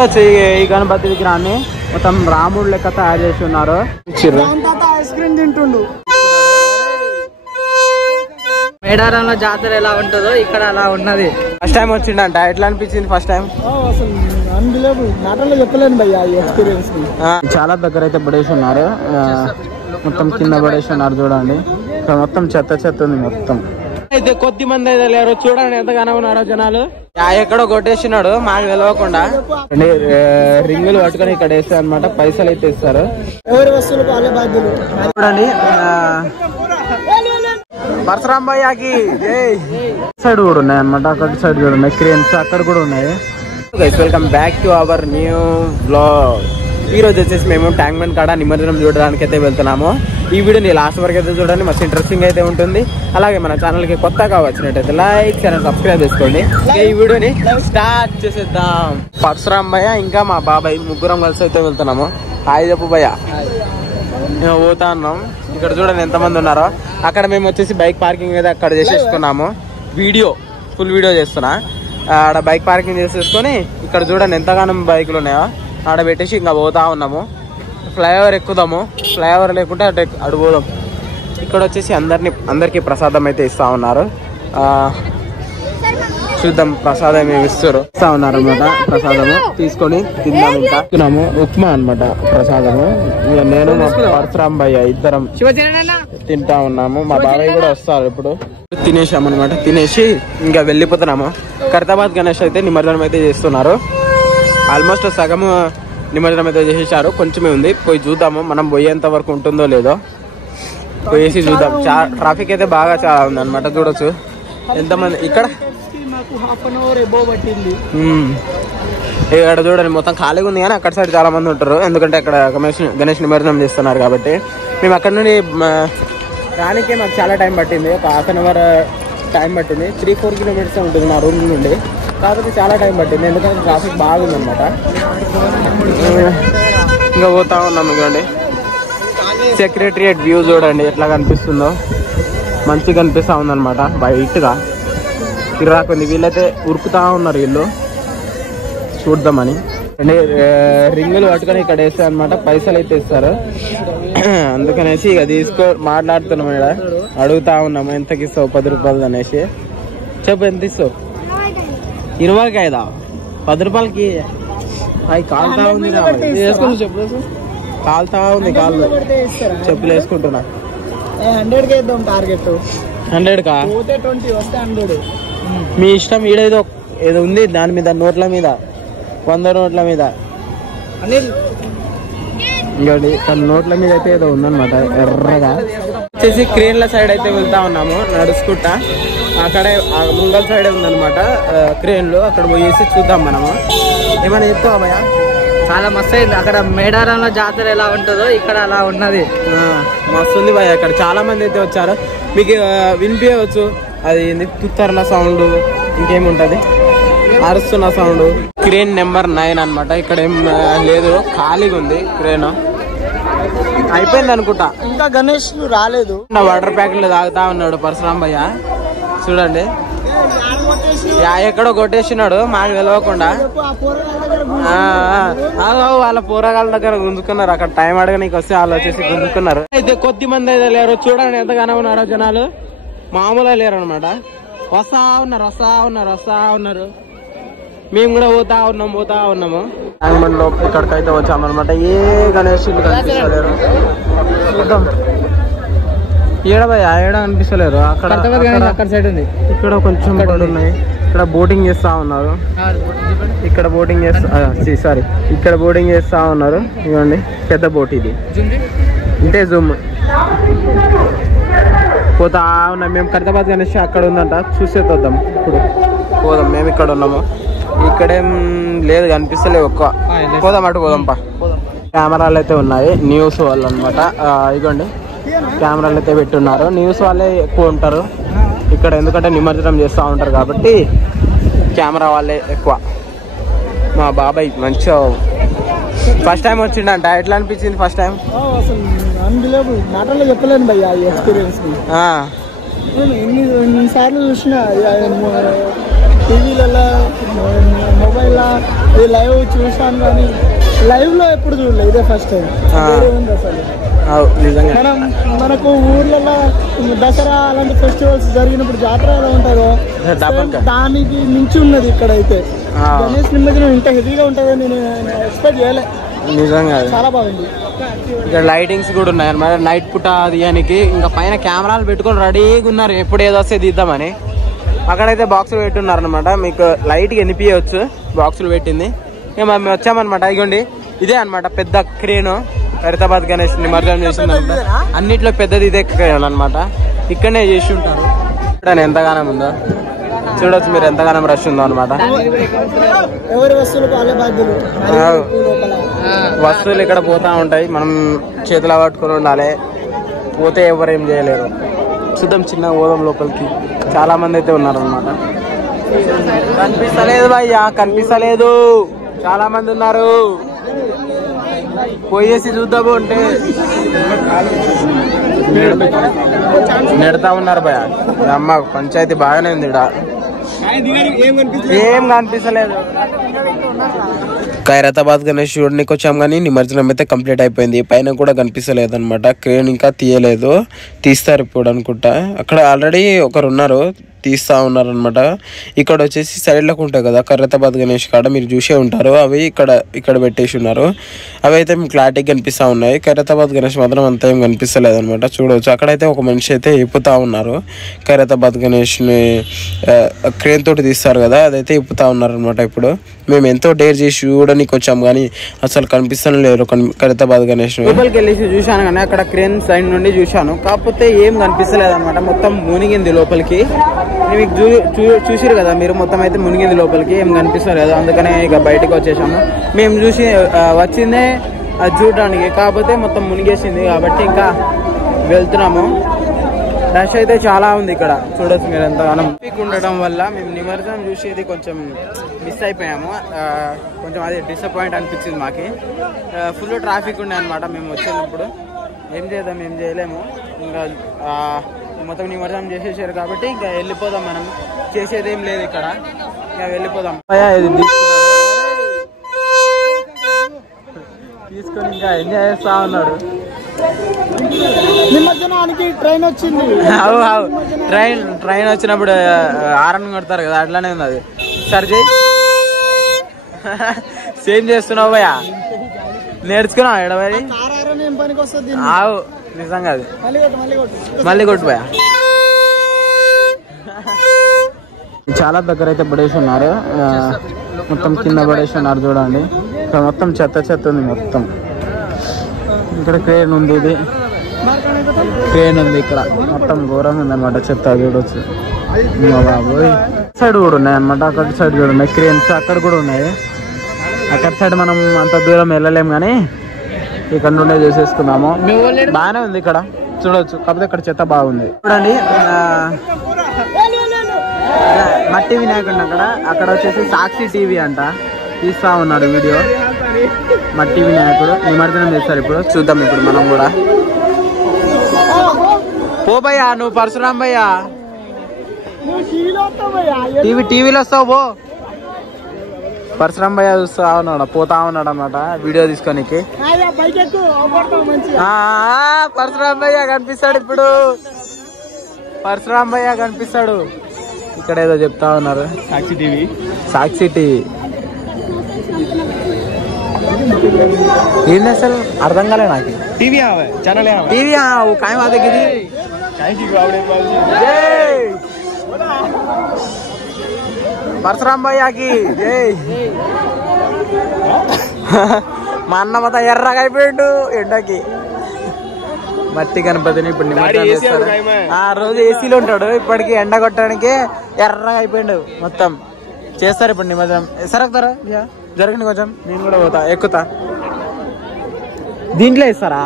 ఈ గణపతి విగ్రహాన్ని మొత్తం రాముడు లెక్క తయారు చేసి ఉన్నారు. ఐస్ క్రీమ్ తింటుండు. మేడారంలో జాతర ఎలా ఉంటుందో ఇక్కడ అలా ఉన్నది. ఫస్ట్ టైం వచ్చిండంట, ఎట్లా అనిపించింది ఫస్ట్ టైం? చెప్పలేను భయ్యా ఎక్స్పీరియన్స్. చాలా దగ్గర అయితే పడేసి ఉన్నారు, మొత్తం కింద పడేసి ఉన్నారు. చూడండి ఇక్కడ మొత్తం చెత్త చెత్త ఉంది మొత్తం. అయితే కొద్ది మంది అయితే లేరు, చూడండి ఎంతగానో ఉన్నారో జనాలు. ఎక్కడో కొట్టేసినాడు మాకు తెలియకుండా. రింగులు పట్టుకొని ఇక్కడ వేస్తారు అనమాట, పైసలు అయితే ఇస్తారు. ఎవరి వస్తువులు వాళ్ళే బాధ్యులు. చూడండి పరశురామ్ భయ్యాకి సైడ్ కూడా ఉన్నాయి అనమాట, అక్కడ సైడ్ కూడా ఉన్నాయి క్రేన్స్, అక్కడ కూడా ఉన్నాయి. Welcome back to our new vlog. ఈ రోజు వచ్చేసి మేము ట్యాంక్మెంట్ కాడ నిమజ్జనం చూడడానికి అయితే వెళ్తున్నాము. ఈ వీడియోని లాస్ట్ వరకు అయితే చూడండి, మస్తు ఇంట్రెస్టింగ్ అయితే ఉంటుంది. అలాగే మన ఛానల్కి కొత్తగా వచ్చినట్టయితే లైక్ ఛానల్ సబ్స్క్రైబ్ చేసుకోండి. ఈ వీడియోని స్టార్ట్ చేసేద్దాం. పరశురామ్ భయ్య ఇంకా మా బాబాయ్ ముగ్గురం కలిసి అయితే వెళ్తున్నాము. హాయ్ చెప్పు భయ్య. మేము పోతా ఉన్నాం. ఇక్కడ చూడండి ఎంతమంది ఉన్నారో. అక్కడ మేము వచ్చేసి బైక్ పార్కింగ్ అయితే అక్కడ చేసేసుకున్నాము. ఫుల్ వీడియో చేస్తున్నా. ఆడ బైక్ పార్కింగ్ చేసేసుకొని ఇక్కడ చూడండి ఎంతగానో బైకులు ఉన్నాయో ఆడ పెట్టేసి ఇంకా పోతా ఉన్నాము. ఫ్లైఓవర్ ఎక్కుదాము, ఫ్లైఓవర్ లేకుంటే అటు పోదాం. ఇక్కడ వచ్చేసి అందరికి ప్రసాదం అయితే ఇస్తా ఉన్నారు. చూద్దాం ప్రసాదం ఏమి ఇస్తారు అనమాట. ప్రసాదము తీసుకొని తిందాం. ఇంకా తిన్నాము ఉప్మా అనమాట ప్రసాదము. నేను మా పరశురామ్ భయ్య ఇద్దరం తింటా ఉన్నాము. మా బాబాయ్ కూడా వస్తారు. ఇప్పుడు తినేసాము అనమాట. తినేసి ఇంకా వెళ్ళిపోతున్నాము. ఖైరతాబాద్ గణేష్ అయితే నిమజ్జనం అయితే చేస్తున్నారు. ఆల్మోస్ట్ సగము నిమజ్జనం అయితే చేసేసారు, కొంచెమే ఉంది. పోయి చూద్దాము మనం పోయేంత వరకు ఉంటుందో లేదో, పోయేసి చూద్దాం. ట్రాఫిక్ అయితే బాగా చాలా ఉంది అనమాట. చూడొచ్చు ఎంతమంది ఇక్కడ. ఇక్కడ చూడండి మొత్తం ఖాళీగా ఉంది, కానీ అక్కడ సైడ్ చాలా మంది ఉంటారు. ఎందుకంటే అక్కడ గణేష్ నిమజ్జనం చేస్తున్నారు కాబట్టి. మేము అక్కడ నుండి రానికే మాకు చాలా టైం పట్టింది, ఒక హాఫ్ అన్ అవర్ టైం పట్టింది. 3-4 కిలోమీటర్స్ ఉంటుంది మా రూమ్ నుండి, కాబట్టి చాలా టైం పట్టింది ఎందుకంటే ట్రాఫిక్ బాగుంది అనమాట. ఇంకా పోతా ఉన్నాం. ఇవ్వండి సెక్రటరియట్ వ్యూ చూడండి ఎట్లా కనిపిస్తుందో, మంచిగా కనిపిస్తూ ఉందన్నమాట. బయటగా కిరాకుంది. వీళ్ళైతే ఉరుకుతా ఉన్నారు వీళ్ళు చూద్దామని. రింగులు పట్టుకొని ఇక్కడ వేస్తారు అనమాట, పైసలు అయితే ఇస్తారు. అందుకనేసి ఇక మాట్లాడుతున్నాం. ఇక్కడ అడుగుతా ఉన్నాము ఎంతకి ఇస్తావు, 10 రూపాయలు అనేసి. చెప్పు ఎంత ఇస్తావు? 20కి 5 10 రూపాయలకి. అవి కాలుతా ఉంది, కాలుతా ఉంది కాళ్ళు. చెప్పులు వేసుకుంటున్నా. 100కా? మీ ఇష్టం. ఈడేదో ఏదో ఉంది దాని మీద, నోట్ల మీద, 100 నోట్ల మీద. ఇంకోటి తన నోట్ల మీద అయితే ఏదో ఉందన్నమాట ఎర్రగా. వచ్చేసి క్రేన్ల సైడ్ అయితే వెళ్తా ఉన్నాము నడుచుకుంటా. అక్కడే ముంగల్ సైడ్ ఉందన్నమాట క్రేన్లు, అక్కడ పోయేసి చూద్దాం మనము. ఏమైనా చెప్తావా భయ్య? చాలా మస్తు అయింది. అక్కడ మేడారంలో జాతర ఎలా ఉంటుందో ఇక్కడ అలా ఉన్నది. మస్తు ఉంది భయ్య. అక్కడ చాలా మంది అయితే వచ్చారు. మీకు వినిపించవచ్చు అది తుత్తర్ల సౌండ్, ఇంకేముంటది అరుస్తున్న సౌండ్. క్రేన్ నెంబర్ 9 అనమాట. ఇక్కడ ఏం లేదు, ఖాళీగా ఉంది క్రేన్. అయిపోయింది అనుకుంటా, ఇంకా గణేష్ రాలేదు. వాటర్ ప్యాకెట్లు తాగుతా ఉన్నాడు పరశురామ్ భయ్య. చూడండి ఎక్కడో కొట్టేసినాడు మాకు తెలియకుండా. వాళ్ళ పోరగాళ్ళ దగ్గర గుంజుకున్నారు. అక్కడ టైం అడగనీకి వస్తే వాళ్ళు వచ్చేసి గుంజుకున్నారు. అయితే కొద్ది మంది అయితే లేరు, చూడండి ఎంతగానో ఉన్నారో జనాలు. మామూలుగా లేరు అనమాట. వస్తా ఉన్నారు. మేము కూడా పోతా ఉన్నాము. ట్యాంక్మెంట్ ఇక్కడికైతే వచ్చామన్నమాట. ఏ గణేషులు కనిపిస్తలేరు. చూద్దాం. ఏడ కనిపిస్తలేరు. అక్కడ సైడ్ ఉంది. ఇక్కడ కొంచెం ఉన్నాయి. ఇక్కడ బోటింగ్ చేస్తా ఉన్నారు. ఇక్కడ బోటింగ్ చేస్తా ఉన్నారు. ఇవ్వండి పెద్ద బోట్ ఇది. ఇంతే జూమ్ పోతా ఉన్నాం. మేము ఖైరతాబాద్ గణేష్ అక్కడ ఉందంట, చూసే చూద్దాం. ఇప్పుడు పోదాం. మేము ఇక్కడ ఉన్నాము. ఇక్కడేం లేదు, కనిపిస్తలేవు ఎక్కువ. పోదాం, అటు పోదాంపా. కెమెరాలు అయితే ఉన్నాయి, న్యూస్ వాళ్ళు అనమాట. ఇదిగోండి కెమెరాలు అయితే పెట్టున్నారు. న్యూస్ వాళ్ళే ఎక్కువ ఉంటారు ఇక్కడ, ఎందుకంటే నిమజ్జనం చేస్తూ ఉంటారు కాబట్టి కెమెరా వాళ్ళే ఎక్కువ. మా బాబాయ్ మంచిగా ఫస్ట్ టైం వచ్చిండంట, ఎట్లా అనిపించింది ఫస్ట్ టైం? చెప్పలేను భయ్యా ఎక్స్పీరియన్స్. ఎన్నిసార్లు చూసినా టీవీలలో మొబైల్లో ఇది లైవ్ చూసాను కానీ లైవ్లో ఎప్పుడు చూడలేదు, ఇదే ఫస్ట్ టైం. ఉంది అసలు మనకు ఊర్లలో దసరా అలాంటి ఫెస్టివల్స్ జరిగినప్పుడు జాతర ఎలా ఉంటారో దానికి మించి ఉన్నది ఇక్కడైతే. గణేష్ నిమజ్జనం ఇంత హెవీగా ఉంటుందని నేను ఎక్స్పెక్ట్ చేయలే. నిజంగా చాలా బాగుంది. ఇక్కడ లైటింగ్స్ కూడా ఉన్నాయి అన్నమాట, నైట్ పుట్ట తీయడానికి. ఇంకా పైన కెమెరాలు పెట్టుకొని రెడీగా ఉన్నారు, ఎప్పుడు ఏదో వస్తే తీద్దామని. అక్కడైతే బాక్సులు పెట్టున్నారు అనమాట, మీకు లైట్గా వినిపించవచ్చు బాక్సులు పెట్టింది. ఇక మేము వచ్చామన్నమాట. ఇగోండి ఇదే అనమాట పెద్ద క్రేను, ఖైరతాబాద్ గణేష్ నిమజ్జనం చేసింది. అన్నిట్లో పెద్దది ఇదే క్రేన్ అనమాట, ఇక్కడనే చేసి ఉంటారు. చూడండి ఎంతగానం ఉందో, చూడొచ్చు మీరు ఎంతగానం రష్ ఉందో అనమాట. వస్తువులు ఇక్కడ పోతా ఉంటాయి, మనం చేతులు పట్టుకొని ఉండాలి, పోతే ఎవరు ఏం చేయలేరు. చూద్దాం, చిన్న ఓదం లోపలికి చాలా మంది అయితే ఉన్నారు అనమాట. కనిపిస్తలేదు భయ్యా, కనిపిస్తలేదు, చాలా మంది ఉన్నారు. పోయేసి చూద్దాము అంటే నెడతా ఉన్నారు భయ్యా. అమ్మ పంచాయతీ బాగానే ఉంది ఇక్కడ, ఏం కనిపిస్తలేదు. ఖైరతాబాద్ గణేష్ చూడడానికి వచ్చాం కానీ నిమజ్జనం అయితే కంప్లీట్ అయిపోయింది. పైన కూడా కనిపిస్తలేదు అనమాట, క్రేన్ ఇంకా తీయలేదు, తీస్తారు ఇప్పుడు అనుకుంటా. అక్కడ ఆల్రెడీ ఒకరు ఉన్నారు, తీస్తా ఉన్నారు అనమాట. ఇక్కడ వచ్చేసి సైడ్లకు ఉంటాయి కదా ఖైరతాబాద్ గణేష్ కాడ, మీరు చూసే ఉంటారు. అవి ఇక్కడ పెట్టేసి ఉన్నారు, అవి అయితే మీకు క్లారిటీగా కనిపిస్తూ ఉన్నాయి. ఖైరతాబాద్ గణేష్ మాత్రం అంత ఏం కనిపిస్తలేదు అనమాట. చూడవచ్చు అక్కడైతే ఒక మనిషి అయితే ఇప్పుతా ఉన్నారు. ఖైరతాబాద్ గణేష్ని క్రేన్ తోటి తీస్తారు కదా, అదైతే ఇప్పుతా ఉన్నారు అనమాట. ఇప్పుడు మేము ఎంతో డేర్ చేసి చూడడానికి వచ్చాం కానీ అసలు కనిపిస్తూనే లేరు ఖైరతాబాద్ గణేష్. లోపలికి వెళ్ళేసి చూశాను కానీ అక్కడ క్రేన్ సైడ్ నుండి చూశాను, కాకపోతే ఏం కనిపిస్తలేదు అనమాట. మొత్తం మునిగింది లోపలికి, మీకు చూసిరు కదా మీరు, మొత్తం అయితే మునిగింది లోపలికి, ఏం కనిపిస్తలేదు. అందుకనే ఇక బయటకు వచ్చేసాము. మేము చూసి వచ్చిందే అది చూడడానికి, కాకపోతే మొత్తం మునిగేసింది కాబట్టి ఇంకా వెళ్తున్నాము. రష్ అయితే చాలా ఉంది ఇక్కడ, చూడొచ్చు మీరు ఎంతగానో. ఉండడం వల్ల మేము నిమజ్జనం చూసేది కొంచెం మిస్ అయిపోయాము, కొంచెం అది డిసప్పాయింట్ అనిపించింది మాకి. ఫుల్ ట్రాఫిక్ ఉండే అనమాట మేము వచ్చినప్పుడు. ఏం చేద్దాం, ఏం చేయలేము. ఇంకా మొత్తం నిమజ్జనం చేసేసారు కాబట్టి ఇంకా వెళ్ళిపోదాం, మనం చేసేది ఏం లేదు ఇక్కడ, ఇంకా వెళ్ళిపోదాం. తీసుకొని ఇంకా ఎంజాయ్ చేస్తా ఉన్నాడు. నిమజ్జనానికి ట్రైన్ వచ్చింది, ట్రైన్ వచ్చినప్పుడు హారన్ కొడతారు కదా, అట్లానే ఉంది అది. సర్జీ సేమ్ చేస్తున్నావు భయ్యా, నేర్చుకున్నావు ఎడవరి. ఆవు నిజంగా అది మళ్ళీ కొట్టు భయ్యా. చాలా దగ్గర అయితే పడేసి ఉన్నారు, మొత్తం కింద పడేసి ఉన్నారు చూడండి. ఇక్కడ మొత్తం చెత్త ఉంది మొత్తం. ఇక్కడ క్రేన్ ఉంది, ఇది క్రేన్ ఉంది ఇక్కడ, మొత్తం ఘోరంగా ఉంది అనమాట చెత్త. చూడొచ్చు బాబోయ్. సైడ్ కూడా ఉన్నాయి అనమాట, అక్కడ సైడ్ కూడా ఉన్నాయి క్రేన్స్, అక్కడ కూడా ఉన్నాయి. అక్కడ సైడ్ మనం అంత దూరం వెళ్ళలేము కానీ ఇక్కడ నుండే చేసేసుకున్నాము. బాగానే ఉంది ఇక్కడ చూడొచ్చు, కాకపోతే ఇక్కడ చెత్త బాగుంది. చూడండి మట్టి వినాయకుడు అక్కడ వచ్చేసి సాక్షి టీవీ అంట తీస్తా ఉన్నాడు వీడియో. మట్టి వినాయకుడు నిమజ్జనం చేస్తారు ఇప్పుడు, చూద్దాం ఇప్పుడు మనం కూడా. పో భయ్యా, నువ్వు పరశురాం భయ్యా, టీవీలో వస్తావు పో. పరశురాం భయ్య చూస్తా ఉన్నాడు, పోతా ఉన్నాడు అన్నమాట వీడియో తీసుకోనికి. పరశురాం భయ్య కనిపిస్తాడు ఇప్పుడు, పరశురాం భయ్య కనిపిస్తాడు. ఇక్కడ ఏదో చెప్తా ఉన్నారు, సాక్షి టీవీ ఏంది అసలు అర్థం కాలే నాకు. టీవీ काय बात है किती పరశురాం భయ్యకి జై. మా అన్న మొత్తం ఎర్రగా అయిపోయాడు ఎండకి. మట్టి గణపతిని ఇప్పుడు నిమజ్జనం చేస్తారు. ఆ రోజు ఏసీలో ఉంటాడు, ఇప్పటికి ఎండ కొట్టడానికి ఎర్రగా అయిపోయాడు మొత్తం. చేస్తారు ఇప్పుడు నిమజ్జనం. సరకుతారా జరగండి కొంచెం, నేను కూడా పోతా, ఎక్కుతా. దీంట్లో వేస్తారా,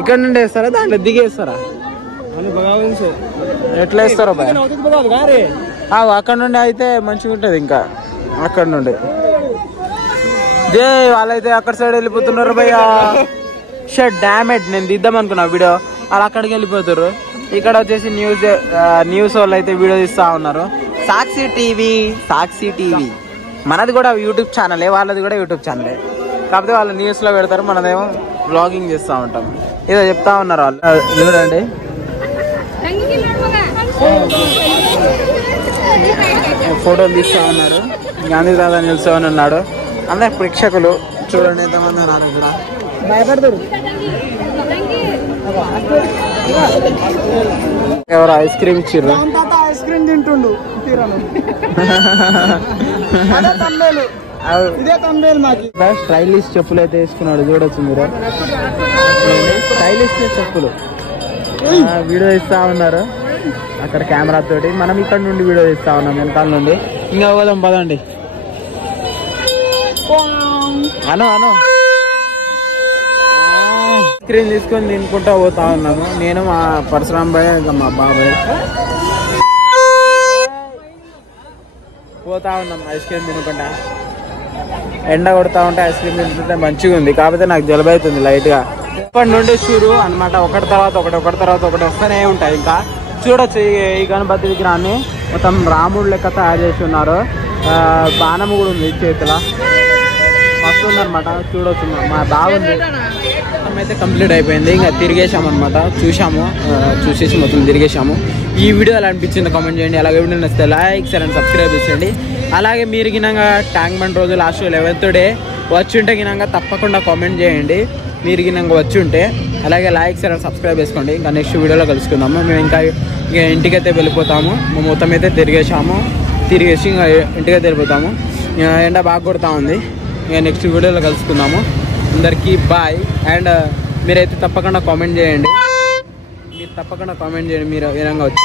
ఇక్కడ నుండి వేస్తారా, దాంట్లో దిగేస్తారా, ఎట్లా వేస్తారో అక్కడ నుండి అయితే మంచిగా ఉంటుంది. ఇంకా అక్కడ నుండి జే వాళ్ళైతే అక్కడ సైడ్ వెళ్ళిపోతున్నారు భయ్యా. షట్ డామేట్, నేను తీద్దాం అనుకున్నా వీడియో, వాళ్ళు అక్కడికి వెళ్ళిపోతారు. ఇక్కడ వచ్చేసి న్యూస్ వాళ్ళు అయితే వీడియో తీస్తా ఉన్నారు. సాక్షి టీవీ మనది కూడా యూట్యూబ్ ఛానలే, వాళ్ళది కూడా యూట్యూబ్ ఛానలే. కాకపోతే వాళ్ళు న్యూస్లో పెడతారు, మనదేమో వ్లాగింగ్ చేస్తూ ఉంటాం. ఏదో చెప్తా ఉన్నారు వాళ్ళు. చూడండి ఫోటోలు తీస్తూ ఉన్నారు. గాంధీ తాత నిల్చొని ఉన్నాడు. అందరు ప్రేక్షకులు చూడండి ఎంతమంది ఉన్నారు ఇక్కడ. భయపడతారు. ఎవరు ఐస్ క్రీమ్ ఇచ్చిర్రు? ఐస్ క్రీమ్ తింటుండు. ఇదే తంబేలు మాకి. స్టైలిష్ చెప్పులు అయితే వేసుకున్నాడు, చూడొచ్చు మీరు. స్టైలిష్ చెప్పులు వీడియో ఇస్తా ఉన్నారు అక్కడ కెమెరా తోటి. మనం ఇక్కడ నుండి వీడియో ఇస్తా ఉన్నాం వెనకాల నుండి. ఇంకా పోదాం పదండి. అను స్క్రీన్ తీసుకొని తినుకుంటా పోతా ఉన్నాము. నేను మా పరశురామ్ భాయ్ ఇంకా మా బాబాయ్ పోతా ఉన్నాం ఐస్ క్రీమ్ తినుకుంటా. ఎండ కొడతా ఉంటే ఐస్ క్రీమ్ తింటుంటే మంచిగా ఉంది. కాకపోతే నాకు జలుబు అవుతుంది లైట్గా. ఇప్పటి నుండి షూరు అనమాట. ఒకటి తర్వాత ఒకటి వస్తూనే ఉంటాయి. ఇంకా చూడొచ్చు ఈ గణపతి విగ్రహాన్ని మొత్తం రాముడు లెక్క తయారు చేసి ఉన్నారు. బాణము కూడా ఉంది చేతిలో, వస్తుంది అనమాట. చూడొచ్చు మా బాగుంది. అయితే కంప్లీట్ అయిపోయింది. ఇంకా తిరిగేసాము అనమాట. చూసేసి మొత్తం తిరిగేసాము. ఈ వీడియో ఎలా అనిపించింది కామెంట్ చేయండి. అలాగే వీడియో నచ్చితే లైక్ షేర్ అండ్ సబ్స్క్రైబ్ చేయండి. అలాగే మీరు గినంగా ట్యాంక్ బండ్ రోజు లాస్ట్ 11th డే వచ్చి ఉంటే గినంగా తప్పకుండా కామెంట్ చేయండి. మీరు గినంగా వచ్చి ఉంటే. అలాగే లైక్ షేర్ అండ్ సబ్స్క్రైబ్ చేసుకోండి. ఇంకా నెక్స్ట్ వీడియోలో కలుసుకుందాము. మేము ఇంకా ఇంటికైతే వెళ్ళిపోతాము. మొత్తం అయితే తిరిగేసి ఇంకా ఇంటికైతే వెళ్ళిపోతాము. ఎండ బాగా కొడతా ఉంది. ఇంకా నెక్స్ట్ వీడియోలో కలుసుకుందాము. అందరికీ బాయ్. అండ్ మీరైతే తప్పకుండా కామెంట్ చేయండి. మీరు విధంగా వచ్చి